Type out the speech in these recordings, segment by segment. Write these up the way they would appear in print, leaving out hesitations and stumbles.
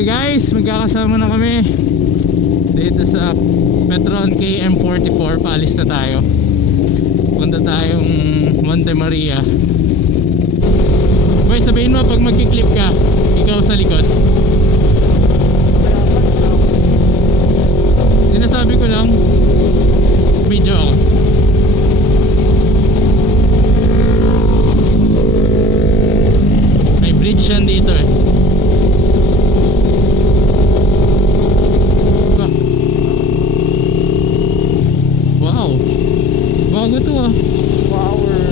Okay guys, magkakasama na kami dito sa Petron KM44. Paalis na tayo. Punta tayong Monte Maria. Boy, sabihin mo pag magkiklip ka, ikaw sa likod. Sinasabi ko lang, video ako. May bridge yan dito eh. Wow, bago to ah. Power.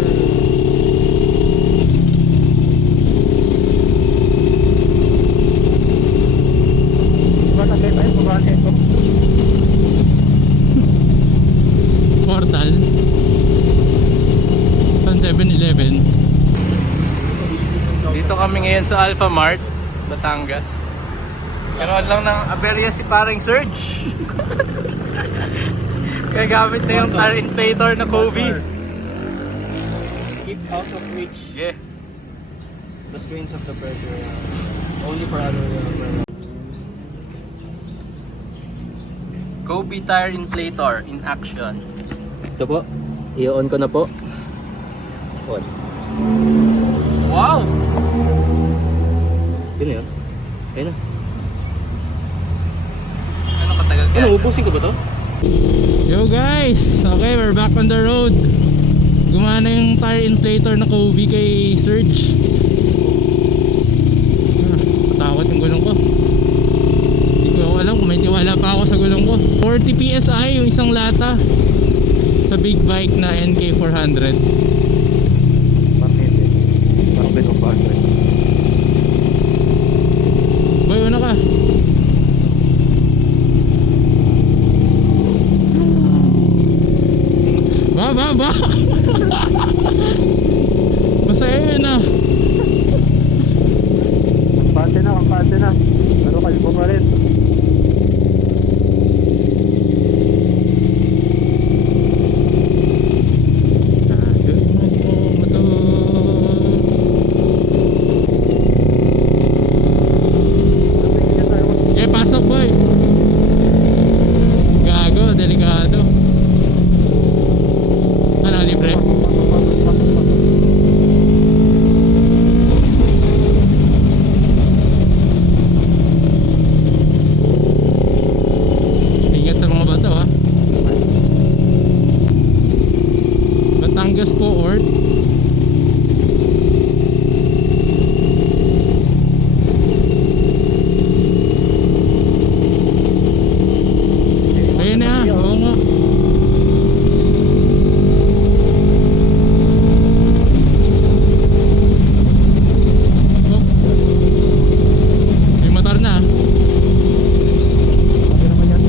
Bakit tayo pabalik ko? Portal San 7-Eleven. Dito kami ngayon sa Alpha Mart, Batangas. Karoon lang ng aberya si paring Serge. Kaya gamit na yung tire inflator na Kobe. Keep out of reach. Yeah. The screens of the pressure. Only for other Kobe tire inflator in action. Ito po. I-on ko na po. On. Wow! Yun na yun. Ayun na. Ano katagal kaya? Ano, ubusin ko ba to? Yo guys! Okay, we're back on the road. Gumana yung tire inflator na Kobe kay Serge. Patakot yung gulong ko. Hindi ko alam kung may tiwala pa ako sa gulong ko. 40 PSI yung isang lata sa big bike na NK400. Parang binupaan ko. Boy, una ka. Ba masaya yun ah. Kampante na. Pero kalbo pa rin. Pasok boy. Gago, delikado. Ano, libre? Ingat sa mga bato ha. Batangas Port. Ayun na, oo nga. Oh. May motor na. Okay naman yan.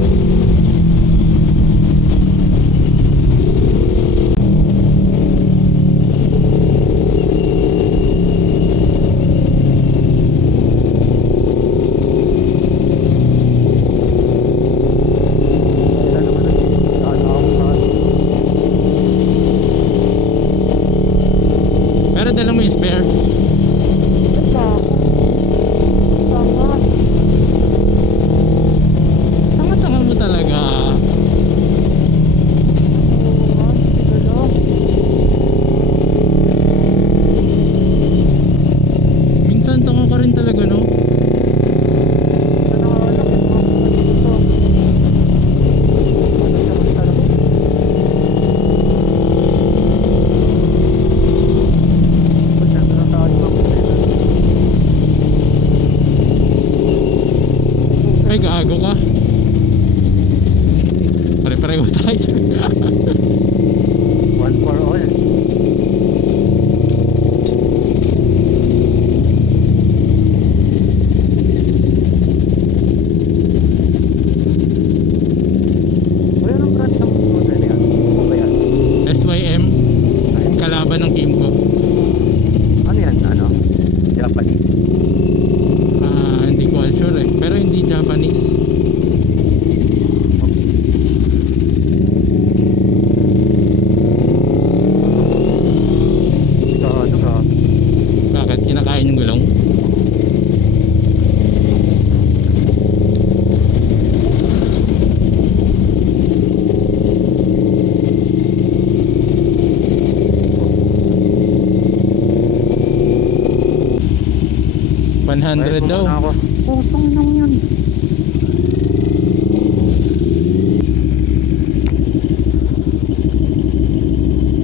Pero dala mo yung spare. Tanga-tanga mo talaga. Minsan tanga ka rin talaga no. Ay gago ka. Pare-pareho tayo. One for all. Wala nang brand ng scooter na yan. Ano ba yan? SYM. Kalaban ng Kimco. Ano yan? Ano? Japanese. Hindi ko sure eh. Pero hindi Japanese. ako. Putong nang yun.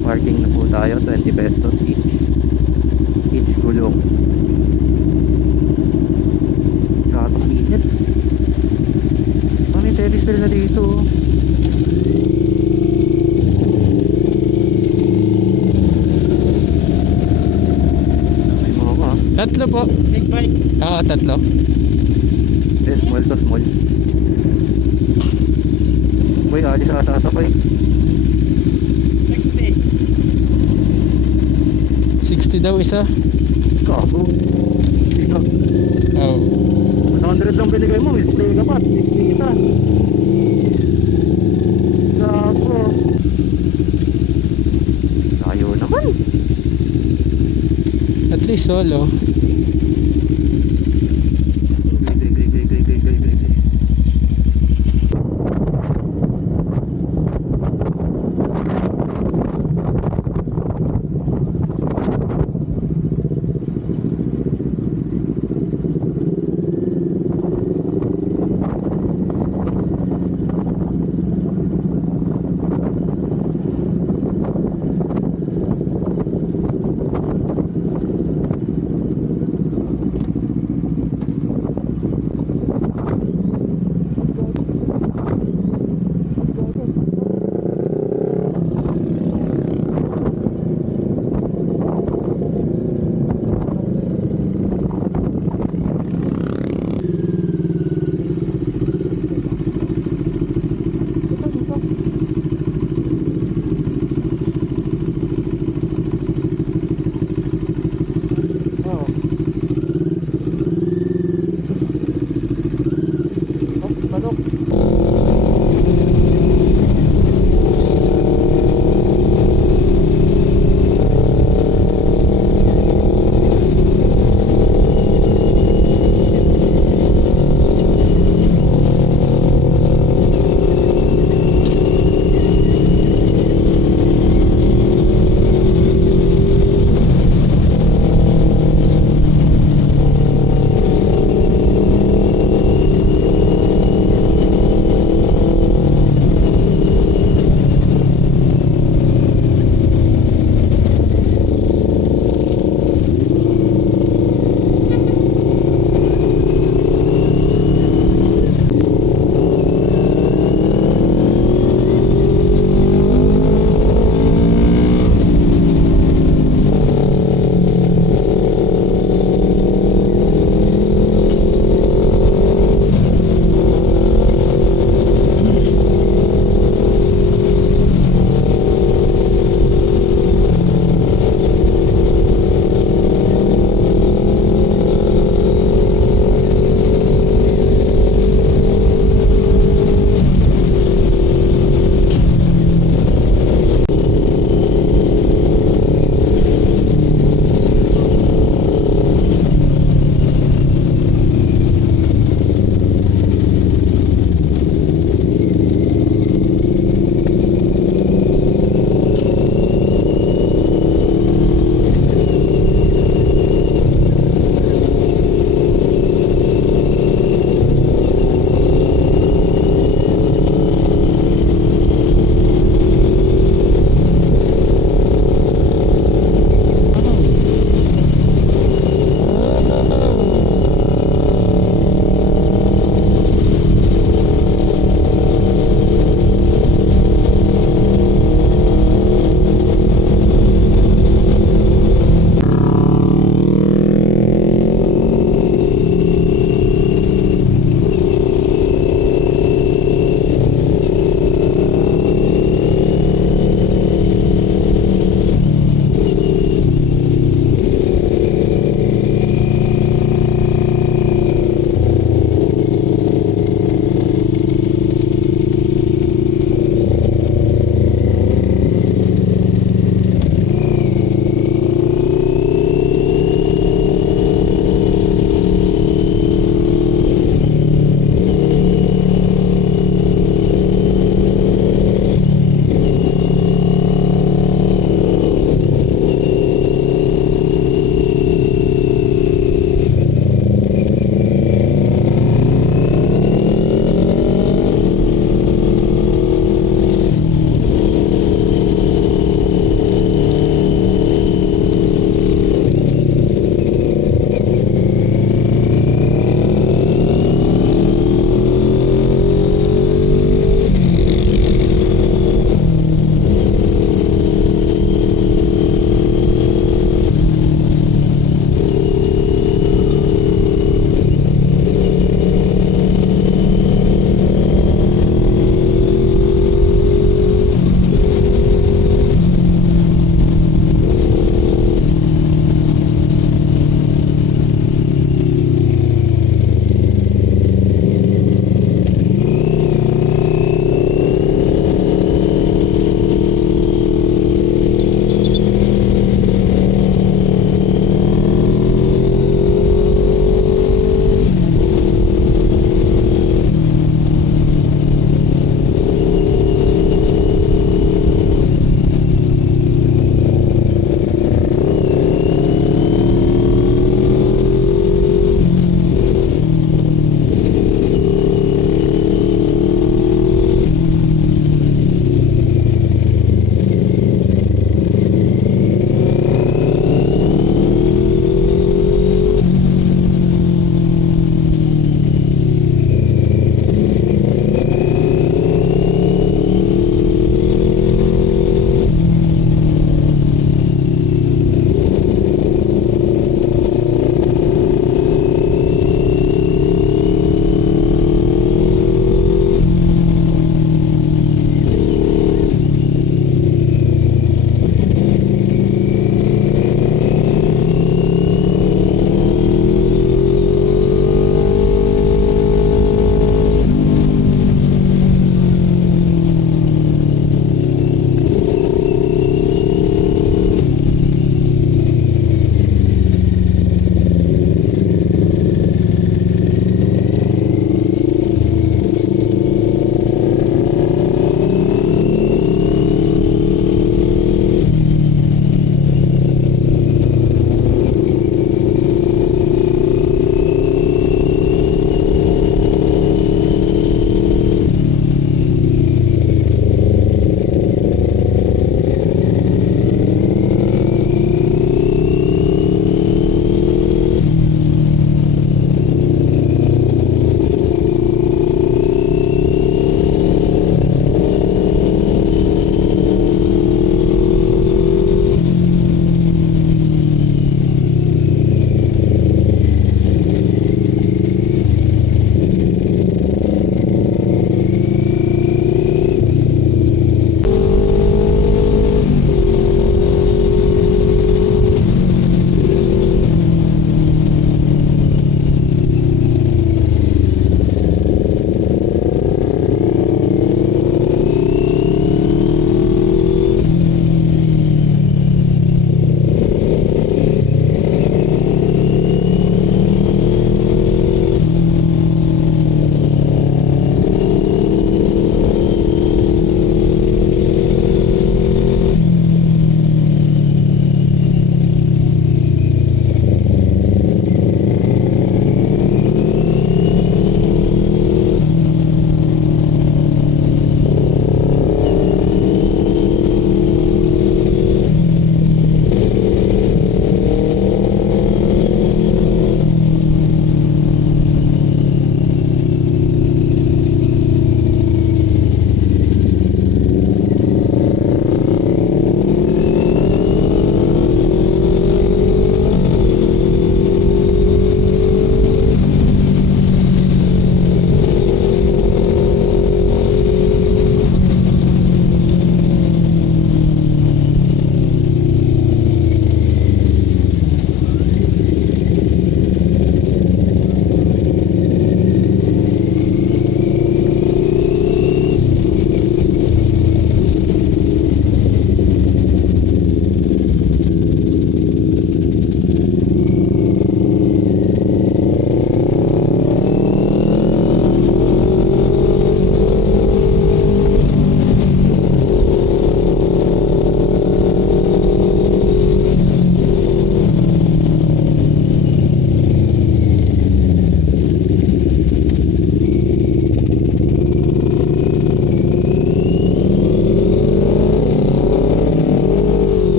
Parking na po tayo, 20 pesos each gulong. Gatok init. May Ferris wheel na dito. May mga ka. Tatlo po. Big bike. Oo, tatlo. Small to small. Uy, alis ata ata koy. 60. 60 daw isa. Gago. Ika. Oo. 100 lang binigay mo, display ka pa, 60 isa. Gago. Layo naman. At least solo.